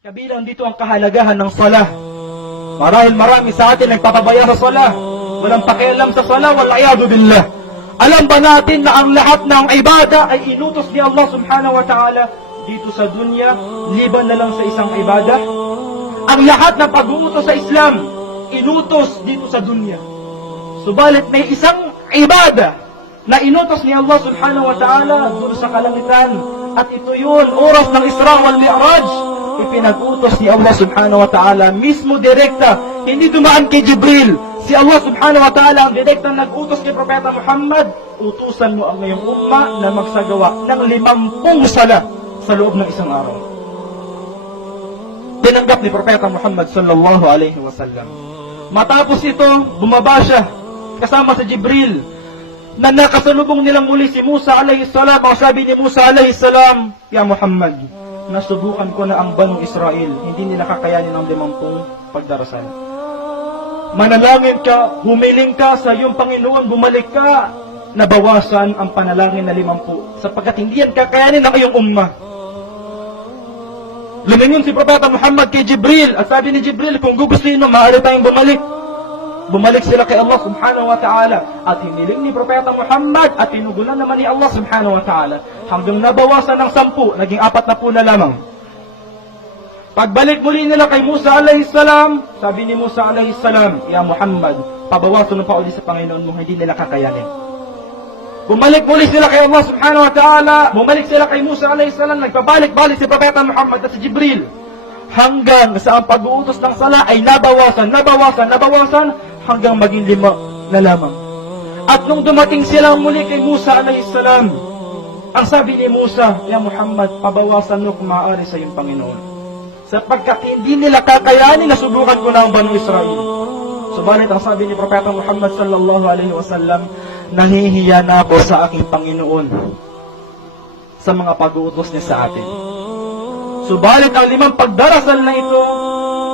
Kabilang dito ang kahalagahan ng salah. Marahil marami sa atin nagpapabaya sa salah. Walang pakialam sa salah, wal-iyadu billah. Alam ba natin na ang lahat ng ibada ay inutos ni Allah subhanahu wa ta'ala dito sa dunya, liban na lang sa isang ibada? Ang lahat ng pag-uutos sa Islam, inutos dito sa dunya. Subalit may isang ibada na inutos ni Allah subhanahu wa ta'ala doon sa kalangitan. At ito yun, oras ng Isra wal Mi'raj. Ipinag-utos ni Allah subhanahu wa ta'ala mismo direkta, hindi dumaan kay Jibril. Si Allah subhanahu wa ta'ala ang direkta nag-utos kay Propeta Muhammad, utusan mo ang ngayong umma na magsagawa ng 50 sala sa loob ng isang araw. Tinanggap ni Propeta Muhammad sallallahu alaihi wasallam. Matapos ito, bumaba siya kasama sa Jibril na nakasalubong nilang muli si Musa alaihi salam. Ang sabi ni Musa alaihi salam, "Ya Muhammad, nasubukan ko na ang Banu Israel, hindi nila kakayanin ang 50 pagdarasal. Manalangin ka, humiling ka sa iyong Panginoon, bumalik ka, nabawasan ang panalangin na 50, sapagkat hindi yan kakayanin ng iyong umma." Lumingon si Propeta Muhammad kay Jibril, at sabi ni Jibril, kung gugustuhin mo, maaari tayong bumalik. Bumalik sila kay Allah subhanahu wa ta'ala, at hiniling ni Propeta Muhammad, at tinugulan naman ni Allah subhanahu wa ta'ala, hanggang nabawasan ng 10, naging 40 na lamang. Pagbalik muli nila kay Musa alayhi salam, sabi ni Musa alayhi salam, "Ya Muhammad, pabawasan mo pa uli sa Panginoon mo, hindi nila kakayanin." Bumalik muli sila kay Allah subhanahu wa ta'ala, bumalik sila kay Musa alayhi salam, nagpabalik-balik si Propeta Muhammad at si Jibril, hanggang sa ang pag-uutos ng sala ay nabawasan, hanggang maging 5 na lamang. At nung dumating sila muli kay Musa alayhi salam, ang sabi ni Musa, "Ya Muhammad, pabawasan mo kung maaari sa iyong Panginoon, sapagkat hindi nila kakayanin na subukan ko na ang Banu Israel." Subalit ang sabi ni Propeta Muhammad sallallahu alaihi wasallam, "Nahihiya na ako sa aking Panginoon sa mga pag-uutos niya sa atin." Subalit ang 5 pagdarasal na ito,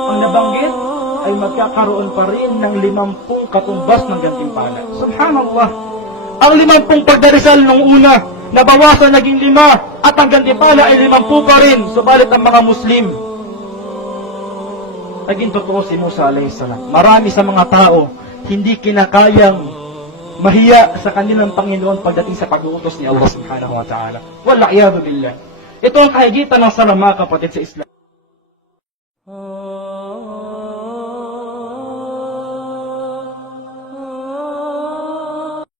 ang nabanggit, ay magkakaroon pa rin ng 50 katumbas ng gantimpala. Subhanallah. Ang 50 pagdarasal nung una, nabawasan naging 5, at ang gantimpala ay 50 pa rin. Subalit ang mga Muslim, naging totoo si Musa alayhi salam. Marami sa mga tao, hindi kinakayang mahiya sa kanilang Panginoon pagdating sa pag-uutos ni Allah subhanahu wa ta'ala. Wal-iyadu billah. Ito ang kahigitan ng sala, mga kapatid, sa Islam.